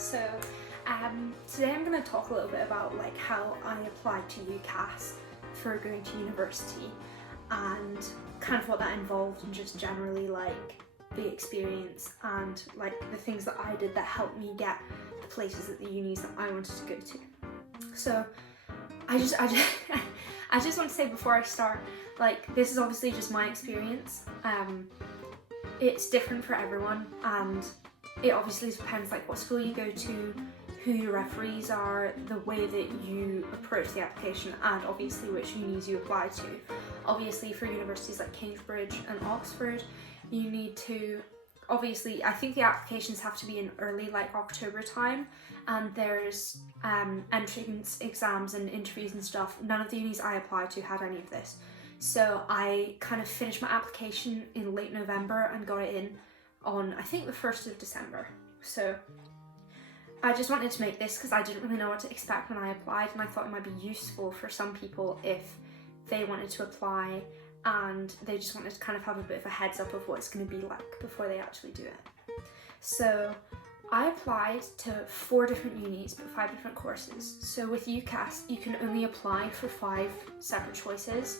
So today I'm going to talk a little bit about like how I applied to UCAS for going to university and kind of what that involved, and just generally like the experience and like the things that I did that helped me get the places at the unis that I wanted to go to. So I just want to say before I start, like, this is obviously just my experience. It's different for everyone, and it obviously depends like what school you go to, who your referees are, the way that you approach the application, and obviously which unis you apply to. Obviously for universities like Cambridge and Oxford, you need to, obviously I think the applications have to be in early like October time, and there's entrance exams and interviews and stuff. None of the unis I applied to had any of this. So I kind of finished my application in late November and got it in on I think the 1st of December. So I just wanted to make this because I didn't really know what to expect when I applied, and I thought it might be useful for some people if they wanted to apply and they just wanted to kind of have a bit of a heads up of what it's going to be like before they actually do it. So I applied to 4 different unis but 5 different courses. So with UCAS you can only apply for 5 separate choices,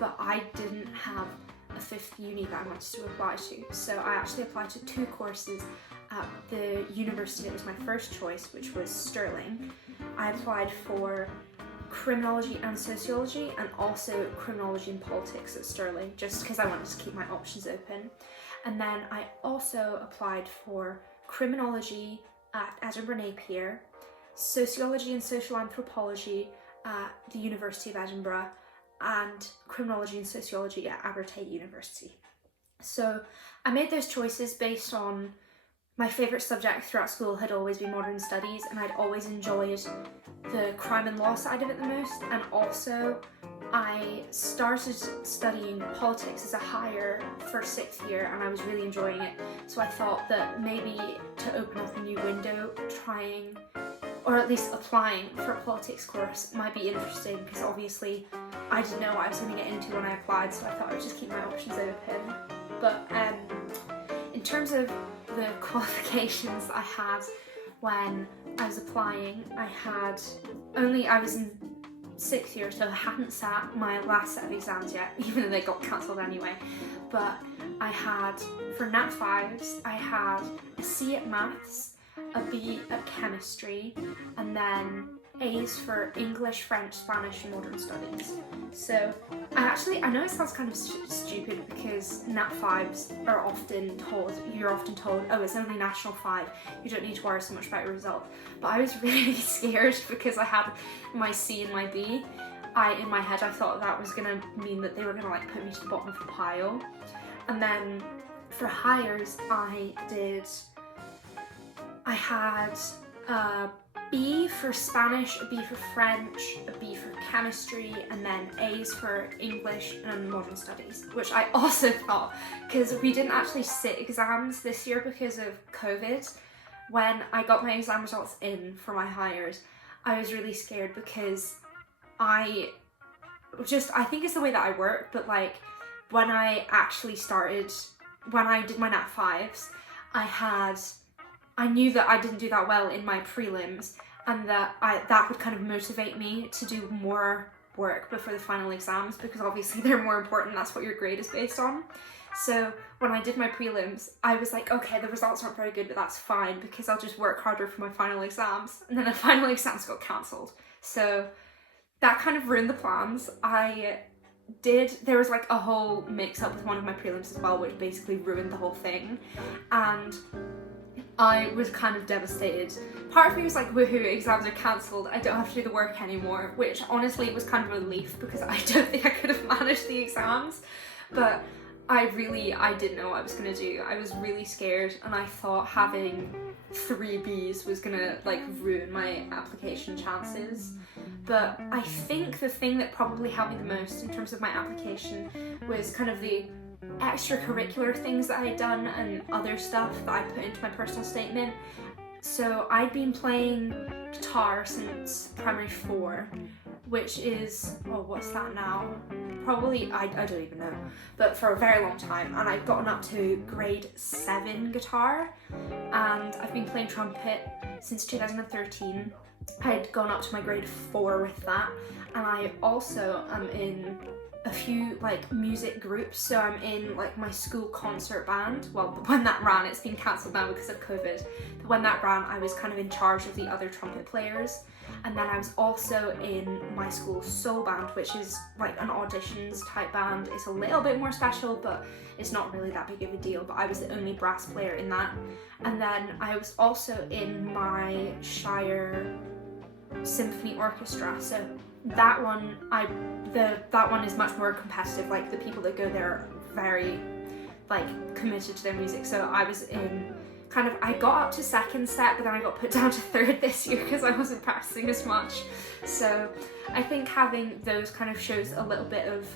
but I didn't have a 5th uni that I wanted to apply to. So I actually applied to 2 courses at the university that was my first choice, which was Stirling. I applied for criminology and sociology, and also criminology and politics at Stirling, just because I wanted to keep my options open. And then I also applied for criminology at Edinburgh Napier, sociology and social anthropology at the University of Edinburgh, and criminology and sociology at Abertay University. So I made those choices based on my favourite subject throughout school had always been modern studies, and I'd always enjoyed the crime and law side of it the most, and also I started studying politics as a higher for 6th year and I was really enjoying it. So I thought that maybe to open up a new window, trying or at least applying for a politics course might be interesting, because obviously I didn't know what I was going to get into when I applied, so I thought I would just keep my options open. But in terms of the qualifications I had when I was applying, I was in 6th year, so I hadn't sat my last set of exams yet, even though they got cancelled anyway. But I had, for Nat 5s, I had a C at maths, a B at chemistry, and then A's for English, French, Spanish, and modern studies. So I know it sounds kind of stupid, because Nat 5s you're often told, oh, it's only National 5, you don't need to worry so much about your result. But I was really scared because I had my C and my B. In my head I thought that was going to mean that they were going to like put me to the bottom of the pile. And then for hires I had a B for Spanish, a B for French, a B for chemistry, and then A's for English and modern studies, which I also thought, because we didn't actually sit exams this year because of COVID. When I got my exam results in for my hires, I was really scared because I think it's the way that I work, but like when I did my Nat 5s, I knew that I didn't do that well in my prelims, and that would kind of motivate me to do more work before the final exams, because obviously they're more important, that's what your grade is based on. So when I did my prelims, I was like, okay, the results aren't very good, but that's fine, because I'll just work harder for my final exams. And then the final exams got cancelled. So that kind of ruined the plans. There was like a whole mix up with one of my prelims as well, which basically ruined the whole thing. And I was kind of devastated. Part of me was like, woohoo, exams are cancelled, I don't have to do the work anymore, which honestly was kind of a relief, because I don't think I could have managed the exams. But I didn't know what I was going to do. I was really scared, and I thought having 3 Bs was going to like ruin my application chances. But I think the thing that probably helped me the most in terms of my application was kind of the extracurricular things that I had done and other stuff that I put into my personal statement. So I'd been playing guitar since primary 4, which is, what's that now? Probably, I don't even know, but for a very long time. And I've gotten up to grade 7 guitar, and I've been playing trumpet since 2013. I had gone up to my grade 4 with that, and I also am in a few like music groups. So I'm in like my school concert band. Well, when that ran, it's been cancelled now because of COVID, but when that ran, I was kind of in charge of the other trumpet players. And then I was also in my school soul band, which is like an auditions type band. It's a little bit more special, but it's not really that big of a deal. But I was the only brass player in that. And then I was also in my Shire Symphony Orchestra. So that one, that one is much more competitive. Like the people that go there are very like committed to their music. So I was in kind of, I got up to second set, but then I got put down to third this year because I wasn't practicing as much. So I think having those kind of shows a little bit of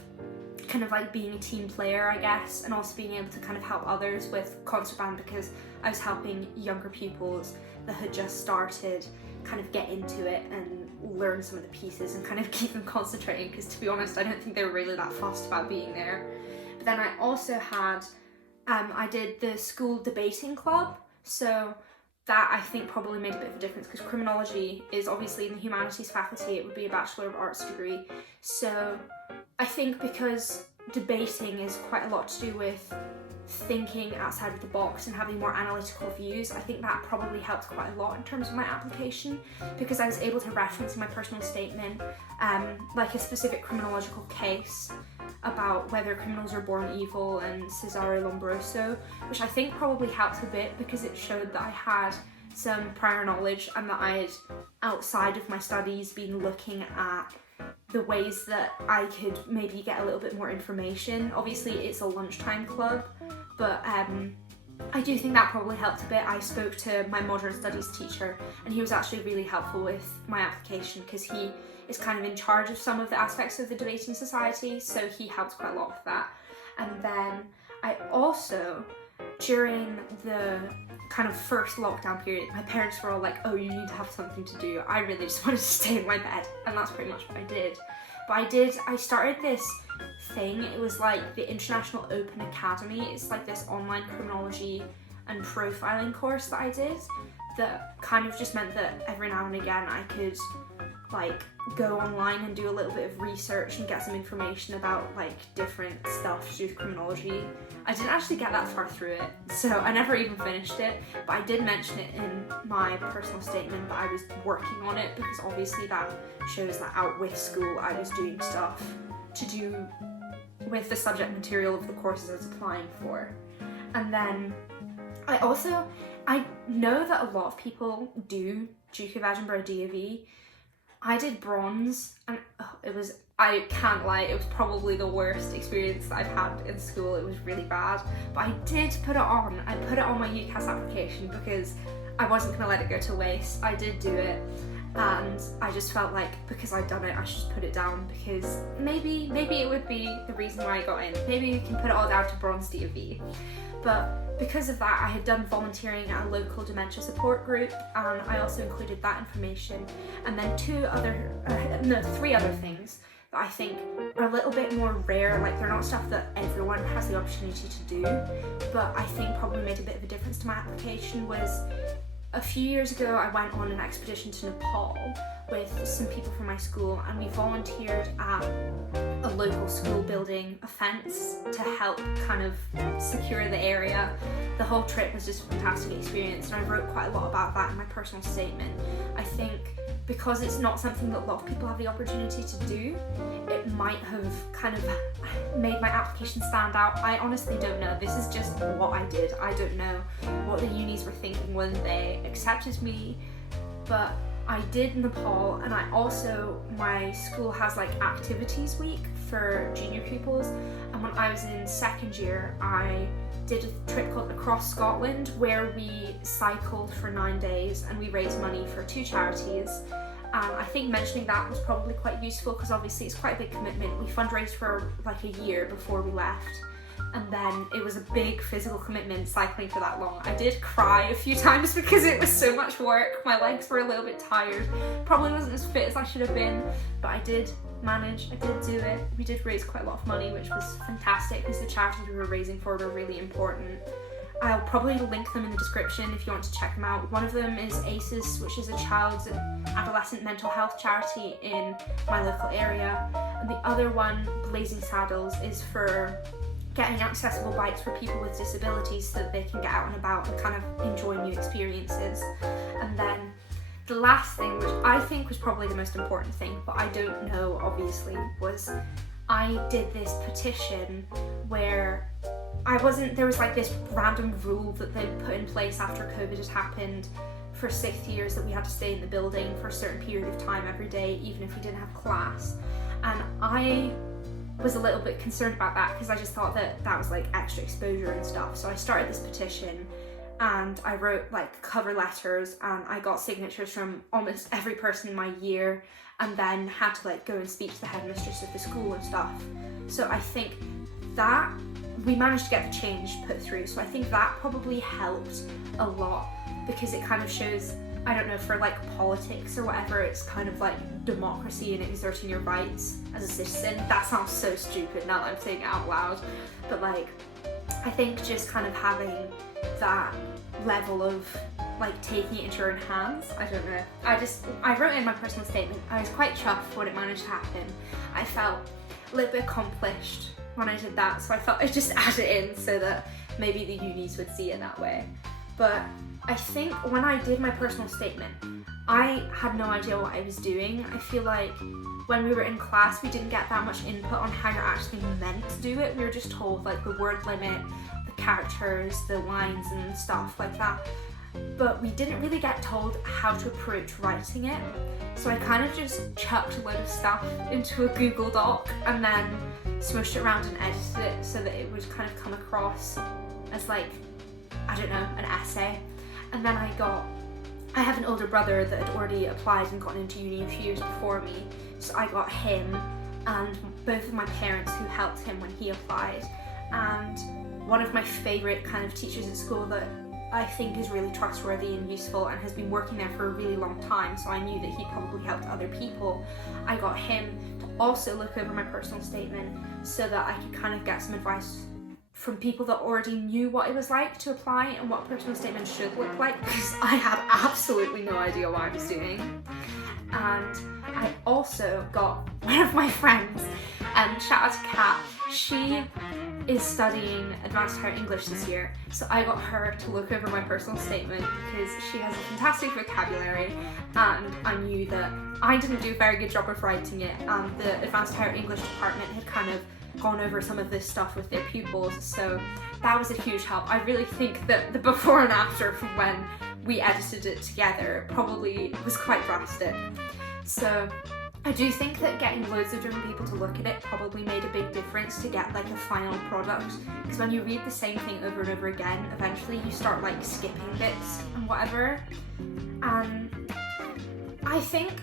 kind of like being a team player, I guess, and also being able to kind of help others with concert band, because I was helping younger pupils that had just started kind of get into it and learn some of the pieces and kind of keep them concentrating, because to be honest, I don't think they were really that fussed about being there. But then I also had I did the school debating club, so that I think probably made a bit of a difference, because criminology is obviously in the humanities faculty, it would be a Bachelor of Arts degree. So I think because debating is quite a lot to do with thinking outside of the box and having more analytical views, I think that probably helped quite a lot in terms of my application, because I was able to reference in my personal statement like a specific criminological case about whether criminals are born evil and Cesare Lombroso, which I think probably helped a bit because it showed that I had some prior knowledge and that I had, outside of my studies, been looking at the ways that I could maybe get a little bit more information. Obviously it's a lunchtime club, but I do think that probably helped a bit. I spoke to my modern studies teacher and he was actually really helpful with my application, because he is kind of in charge of some of the aspects of the debating society, so he helped quite a lot with that. And then I also, during the kind of first lockdown period, my parents were all like, oh, you need to have something to do. I really just wanted to stay in my bed, and that's pretty much what I did. But I started this thing, it was like the International Open Academy. It's like this online criminology and profiling course that I did, that kind of just meant that every now and again I could like go online and do a little bit of research and get some information about like different stuff to do with criminology. I didn't actually get that far through it, so I never even finished it, but I did mention it in my personal statement that I was working on it, because obviously that shows that out with school I was doing stuff to do with the subject material of the courses I was applying for. And then I know that a lot of people do Duke of Edinburgh DAV. I did bronze, and I can't lie, it was probably the worst experience that I've had in school. It was really bad, but I did put it on. I put it on my UCAS application because I wasn't going to let it go to waste. I did do it, and I just felt like because I'd done it, I should just put it down, because maybe it would be the reason why I got in. Maybe you can put it all down to bronze DAV. But because of that, I had done volunteering at a local dementia support group, and I also included that information. And then three other things that I think are a little bit more rare, like they're not stuff that everyone has the opportunity to do, but I think probably made a bit of a difference to my application. Was a few years ago I went on an expedition to Nepal with some people from my school, and we volunteered at a local school building a fence to help kind of secure the area. The whole trip was just a fantastic experience, and I wrote quite a lot about that in my personal statement. I think because it's not something that a lot of people have the opportunity to do, it might have kind of made my application stand out. I honestly don't know. This is just what I did. I don't know what the unis were thinking when they accepted me, but I did Nepal. And my school has like activities week for junior pupils, and when I was in second year I did a trip called Across Scotland, where we cycled for 9 days and we raised money for 2 charities. I think mentioning that was probably quite useful, because obviously it's quite a big commitment. We fundraised for like a year before we left, and then it was a big physical commitment cycling for that long. I did cry a few times because it was so much work. My legs were a little bit tired, probably wasn't as fit as I should have been, but I did manage, I did do it. We did raise quite a lot of money, which was fantastic, because the charities we were raising for were really important. I'll probably link them in the description if you want to check them out. One of them is ACES, which is a child and adolescent mental health charity in my local area. And the other one, Blazing Saddles, is for getting accessible bikes for people with disabilities so that they can get out and about and kind of enjoy new experiences. And then the last thing, which I think was probably the most important thing, but I don't know obviously, was I did this petition where there was like this random rule that they put in place after COVID had happened for 6 years, that we had to stay in the building for a certain period of time every day, even if we didn't have class. And I was a little bit concerned about that because I just thought that that was like extra exposure and stuff. So I started this petition and I wrote like cover letters, and I got signatures from almost every person in my year, and then had to like go and speak to the headmistress of the school and stuff. So I think that we managed to get the change put through. So I think that probably helped a lot, because it kind of shows, I don't know, for like politics or whatever, it's kind of like democracy and exerting your rights as a citizen. That sounds so stupid now that I'm saying it out loud, but like I think just kind of having that level of like taking it into your own hands, I don't know. I wrote in my personal statement, I was quite chuffed when it managed to happen. I felt a little bit accomplished when I did that, so I thought I'd just add it in so that maybe the unis would see it that way. But I think when I did my personal statement, I had no idea what I was doing. I feel like when we were in class, we didn't get that much input on how you're actually meant to do it. We were just told like the word limit, the characters, the lines and stuff like that. But we didn't really get told how to approach writing it. So I kind of just chucked a load of stuff into a Google Doc and then smushed it around and edited it so that it would kind of come across as like, I don't know, an essay. And then I have an older brother that had already applied and gotten into uni a few years before me, so I got him and both of my parents who helped him when he applied, and one of my favourite kind of teachers at school that I think is really trustworthy and useful and has been working there for a really long time, so I knew that he probably helped other people. I got him to also look over my personal statement so that I could kind of get some advice from people that already knew what it was like to apply and what a personal statement should look like, because I had absolutely no idea what I was doing. And I also got one of my friends, and shout out to Kat, she is studying advanced higher English this year, so I got her to look over my personal statement because she has a fantastic vocabulary, and I knew that I didn't do a very good job of writing it, and the advanced higher English department had kind of gone over some of this stuff with their pupils, so that was a huge help. I really think that the before and after from when we edited it together probably was quite drastic. So I do think that getting loads of different people to look at it probably made a big difference to get like a final product, because when you read the same thing over and over again, eventually you start like skipping bits and whatever.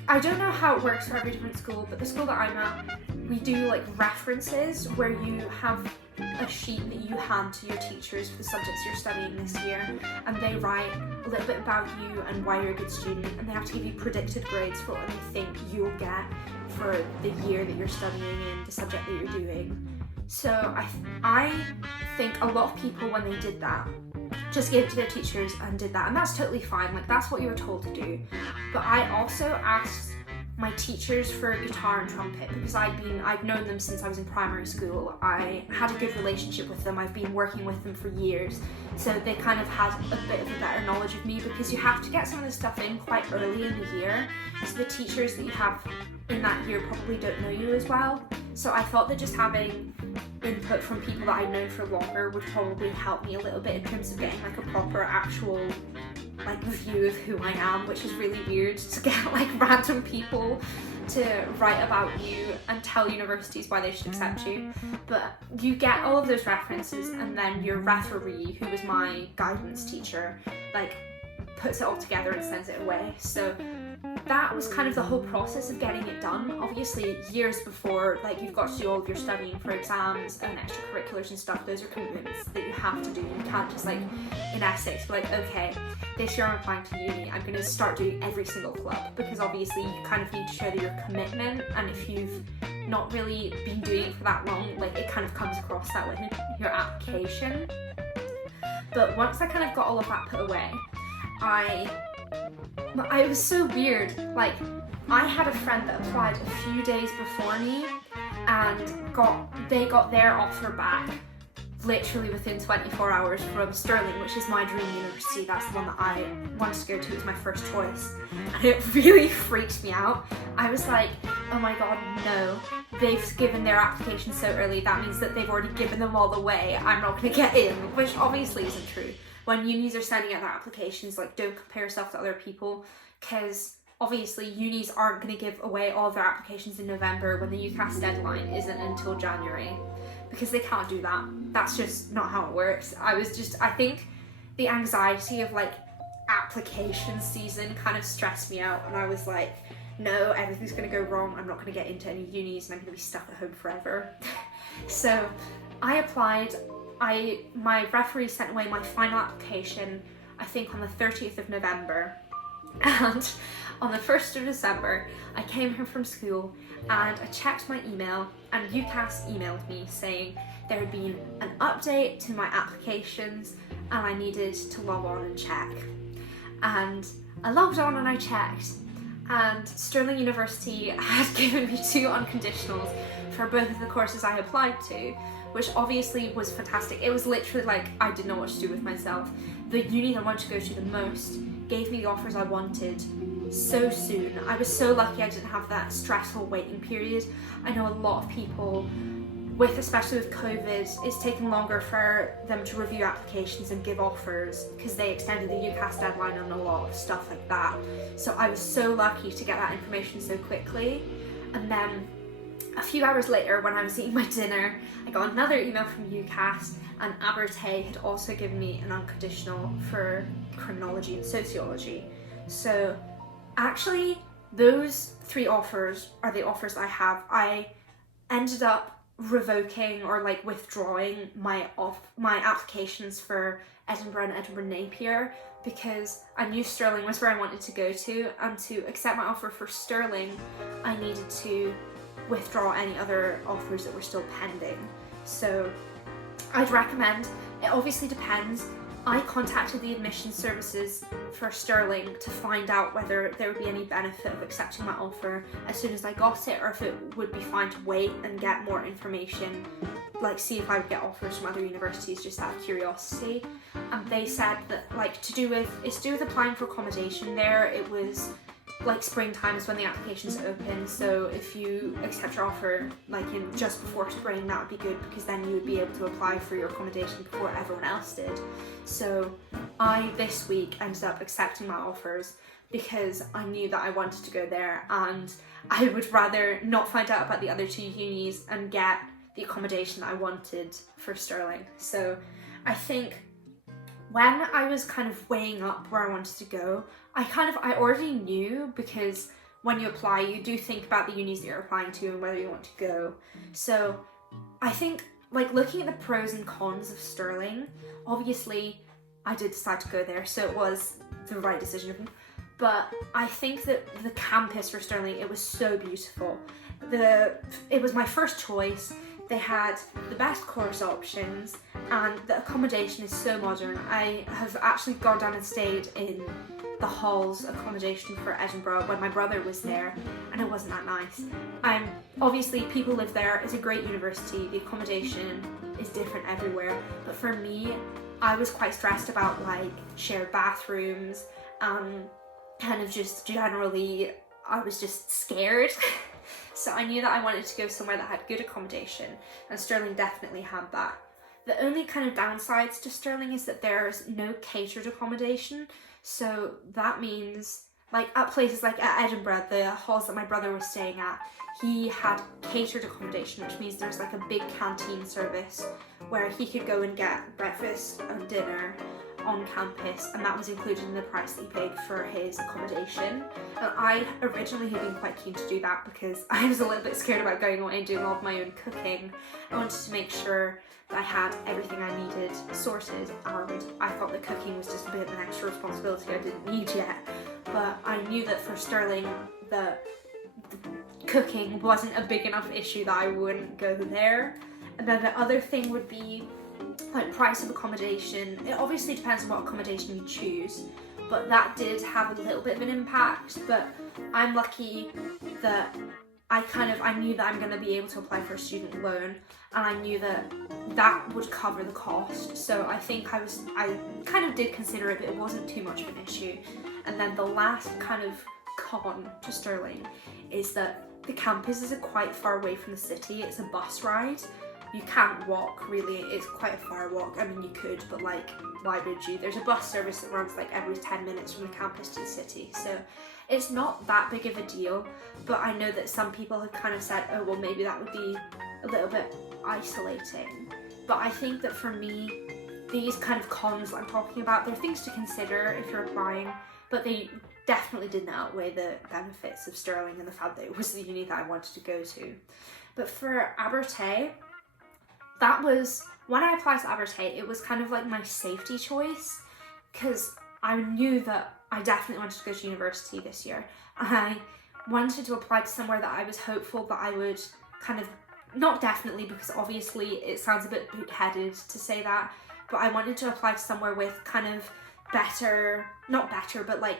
I don't know how it works for every different school, but the school that I'm at, we do like references where you have a sheet that you hand to your teachers for the subjects you're studying this year, and they write a little bit about you and why you're a good student, and they have to give you predicted grades for what they think you'll get for the year that you're studying in the subject that you're doing. So I think a lot of people, when they did that, just gave it to their teachers and did that, and that's totally fine, like that's what you were told to do. But I also asked my teachers for guitar and trumpet because I'd known them since I was in primary school. I had a good relationship with them, I've been working with them for years, so they kind of had a bit of a better knowledge of me, because you have to get some of this stuff in quite early in the year, so the teachers that you have in that year probably don't know you as well. So I thought that just having input from people that I'd known for longer would probably help me a little bit in terms of getting like a proper actual like view of who I am, which is really weird to get like random people to write about you and tell universities why they should accept you. But you get all of those references, and then your referee, who was my guidance teacher, like puts it all together and sends it away. So that was kind of the whole process of getting it done. Obviously years before, like you've got to do all of your studying for exams and extracurriculars and stuff. Those are commitments that you have to do. You can't just like in Essex be like, okay, this year I'm applying to uni, I'm going to start doing every single club, because obviously you kind of need to show that your commitment, and if you've not really been doing it for that long, like it kind of comes across that way in your application. But once I kind of got all of that put away, it was so weird. Like, I had a friend that applied a few days before me, and they got their offer back literally within 24 hours from Stirling, which is my dream university. That's the one that I wanted to go to. It was my first choice, and it really freaked me out. I was like, oh my god, no, they've given their application so early, that means that they've already given them all the way, I'm not going to get in, which obviously isn't true. When unis are sending out their applications, like, don't compare yourself to other people, because obviously unis aren't going to give away all of their applications in November when the UCAS deadline isn't until January, because they can't do that. That's just not how it works. I think the anxiety of like application season kind of stressed me out, and I was like, no, everything's going to go wrong, I'm not going to get into any unis and I'm going to be stuck at home forever. So I applied. My referee sent away my final application, I think on the 30th of November, and on the 1st of December I came home from school and I checked my email, and UCAS emailed me saying there had been an update to my applications and I needed to log on and check. And I logged on and I checked, and Stirling University had given me 2 unconditionals for both of the courses I applied to, which obviously was fantastic. It was literally like I didn't know what to do with myself. The uni I wanted to go to the most gave me the offers I wanted so soon. I was so lucky I didn't have that stressful waiting period. I know a lot of people, especially with COVID, it's taken longer for them to review applications and give offers because they extended the UCAS deadline on a lot of stuff like that. So I was so lucky to get that information so quickly. And then a few hours later, when I was eating my dinner, I got another email from UCAS, and Abertay had also given me an unconditional for criminology and sociology. So actually, those 3 offers are the offers I have. I ended up revoking or like withdrawing my applications for Edinburgh and Edinburgh Napier because I knew Stirling was where I wanted to go to, and to accept my offer for Stirling I needed to withdraw any other offers that were still pending. So I'd recommend, it obviously depends. I contacted the admission services for Stirling to find out whether there would be any benefit of accepting my offer as soon as I got it, or if it would be fine to wait and get more information, like see if I would get offers from other universities just out of curiosity. And they said that it's to do with applying for accommodation there. It was like springtime is when the applications open, so if you accept your offer like in just before spring, that would be good because then you would be able to apply for your accommodation before everyone else did. So I this week ended up accepting my offers because I knew that I wanted to go there, and I would rather not find out about the other 2 unis and get the accommodation I wanted for Stirling. So I think when I was kind of weighing up where I wanted to go, I already knew, because when you apply, you do think about the unis that you're applying to and whether you want to go. So I think, like, looking at the pros and cons of Stirling, obviously I did decide to go there, so it was the right decision. But I think that the campus for Stirling, it was so beautiful. It was my first choice. They had the best course options, and the accommodation is so modern. I have actually gone down and stayed in the hall's accommodation for Edinburgh when my brother was there, and it wasn't that nice. Obviously people live there. It's a great university. The accommodation is different everywhere, but for me, I was quite stressed about like shared bathrooms, kind of just generally I was just scared. So I knew that I wanted to go somewhere that had good accommodation, and Stirling definitely had that. The only kind of downsides to Stirling is that there's no catered accommodation. So that means, like at places like at Edinburgh, the halls that my brother was staying at, he had catered accommodation, which means there's like a big canteen service where he could go and get breakfast and dinner on campus, and that was included in the price that he paid for his accommodation. And I originally had been quite keen to do that because I was a little bit scared about going away and doing all of my own cooking. I wanted to make sure that I had everything I needed sorted, and I thought that cooking was just a bit of an extra responsibility I didn't need yet. But I knew that for Stirling, the cooking wasn't a big enough issue that I wouldn't go there. And then the other thing would be like price of accommodation. It obviously depends on what accommodation you choose, but that did have a little bit of an impact. But I'm lucky that I knew that I'm going to be able to apply for a student loan, and I knew that that would cover the cost. So I think I kind of did consider it, but it wasn't too much of an issue. And then the last kind of con to Stirling is that the campus is quite far away from the city. It's a bus ride. You can't walk really, it's quite a far walk. I mean, you could, but like, why would you? There's a bus service that runs like every 10 minutes from the campus to the city, so it's not that big of a deal. But I know that some people have kind of said, oh well, maybe that would be a little bit isolating. But I think that for me, these kind of cons that I'm talking about, they're things to consider if you're applying, but they definitely didn't outweigh the benefits of Stirling and the fact that it was the uni that I wanted to go to. But for Abertay, that was, when I applied to Abertay, it was kind of like my safety choice, because I knew that I definitely wanted to go to university this year. I wanted to apply to somewhere that I was hopeful that I would kind of, not definitely, because obviously it sounds a bit big-headed to say that, but I wanted to apply to somewhere with kind of better, not better, but like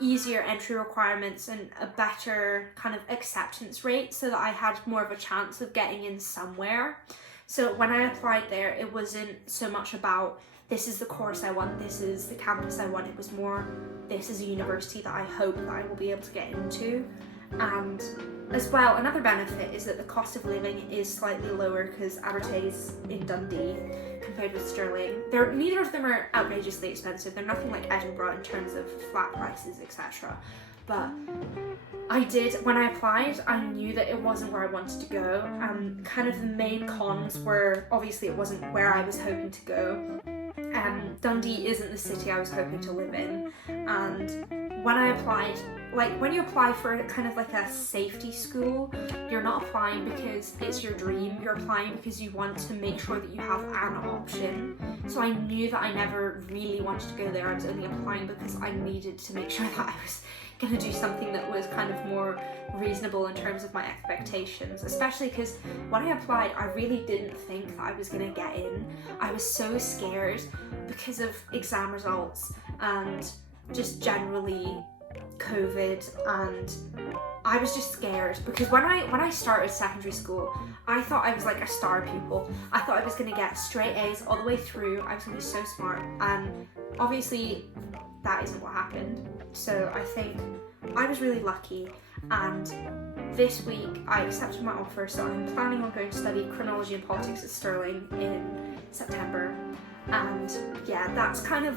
easier entry requirements and a better kind of acceptance rate, so that I had more of a chance of getting in somewhere. So when I applied there, it wasn't so much about this is the course I want, this is the campus I want. It was more, this is a university that I hope that I will be able to get into. And as well, another benefit is that the cost of living is slightly lower because Abertay is in Dundee compared with Stirling. Neither of them are outrageously expensive. They're nothing like Edinburgh in terms of flat prices, etc. But when I applied, I knew that it wasn't where I wanted to go. Kind of the main cons were, obviously it wasn't where I was hoping to go. Dundee isn't the city I was hoping to live in. And when I applied, like when you apply for kind of like a safety school, you're not applying because it's your dream, you're applying because you want to make sure that you have an option. So I knew that I never really wanted to go there. I was only applying because I needed to make sure that I was going to do something that was kind of more reasonable in terms of my expectations, especially because when I applied, I really didn't think that I was going to get in. I was so scared because of exam results and just generally COVID, and I was just scared because when I started secondary school, I thought I was like a star pupil. I thought I was going to get straight A's all the way through. I was going to be so smart, and obviously that isn't what happened. So I think I was really lucky, and this week I accepted my offer, so I'm planning on going to study criminology and politics at Stirling in September. And yeah, that's kind of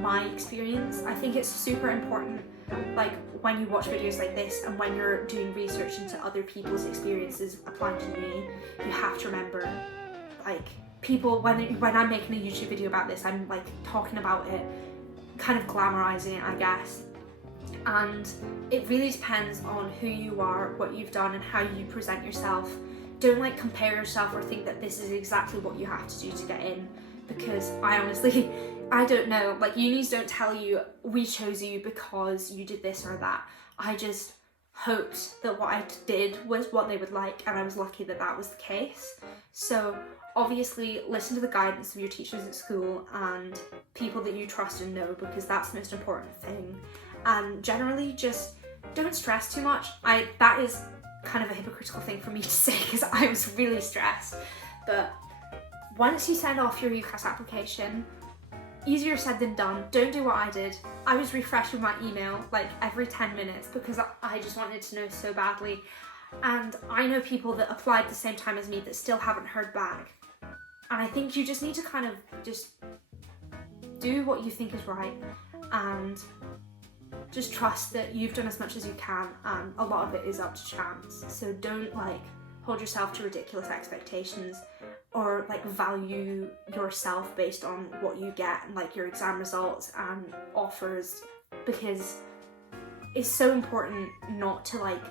my experience. I think it's super important, like when you watch videos like this and when you're doing research into other people's experiences applying to uni, you have to remember, like, people, when I'm making a YouTube video about this, I'm like talking about it, kind of glamorizing it, I guess. And it really depends on who you are, what you've done, and how you present yourself. Don't like compare yourself or think that this is exactly what you have to do to get in, because I honestly, I don't know. Like, unis don't tell you, we chose you because you did this or that. I just hoped that what I did was what they would like, and I was lucky that that was the case. So obviously listen to the guidance of your teachers at school and people that you trust and know, because that's the most important thing. And generally just don't stress too much. That is kind of a hypocritical thing for me to say because I was really stressed. But once you send off your UCAS application, easier said than done. Don't do what I did. I was refreshing my email like every 10 minutes because I just wanted to know so badly. And I know people that applied at the same time as me that still haven't heard back. And I think you just need to kind of just do what you think is right and just trust that you've done as much as you can, and a lot of it is up to chance. So don't like hold yourself to ridiculous expectations or like value yourself based on what you get and like your exam results and offers, because it's so important not to like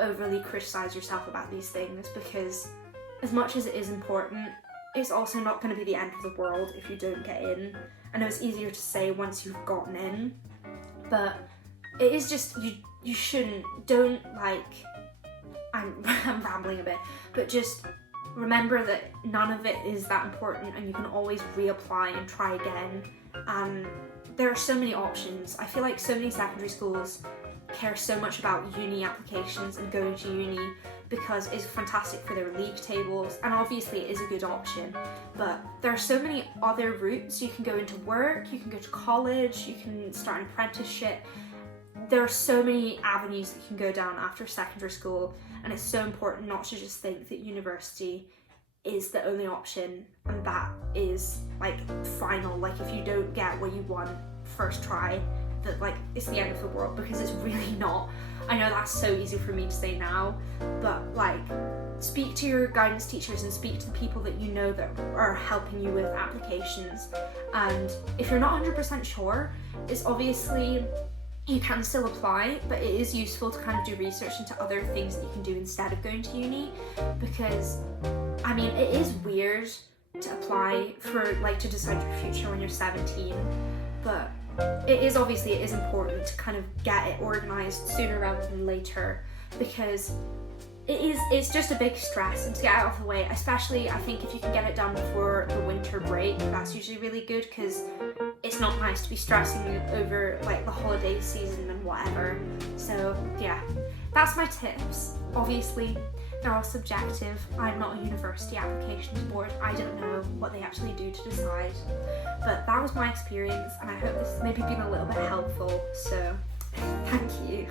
overly criticize yourself about these things, because as much as it is important, it's also not going to be the end of the world if you don't get in. I know it's easier to say once you've gotten in, but it is just, you shouldn't, don't like, I'm rambling a bit, but just remember that none of it is that important, and you can always reapply and try again. There are so many options. I feel like so many secondary schools care so much about uni applications and going to uni because it's fantastic for their league tables, and obviously it is a good option, but there are so many other routes. You can go into work, you can go to college, you can start an apprenticeship. There are so many avenues that you can go down after secondary school, and it's so important not to just think that university is the only option and that is like final. Like if you don't get what you want first try, that like it's the end of the world, because it's really not. I know that's so easy for me to say now, but like speak to your guidance teachers and speak to the people that you know that are helping you with applications. And if you're not 100% sure, it's obviously, you can still apply, but it is useful to kind of do research into other things that you can do instead of going to uni, because I mean it is weird to apply for like to decide your future when you're 17, but it is important to kind of get it organised sooner rather than later, because it's just a big stress, and to get out of the way, especially I think if you can get it done before the winter break, that's usually really good, because it's not nice to be stressing over like the holiday season and whatever. So yeah, that's my tips. Obviously they're all subjective. I'm not a university applications board. I don't know what they actually do to decide, but that was my experience, and I hope this has maybe been a little bit helpful. So thank you.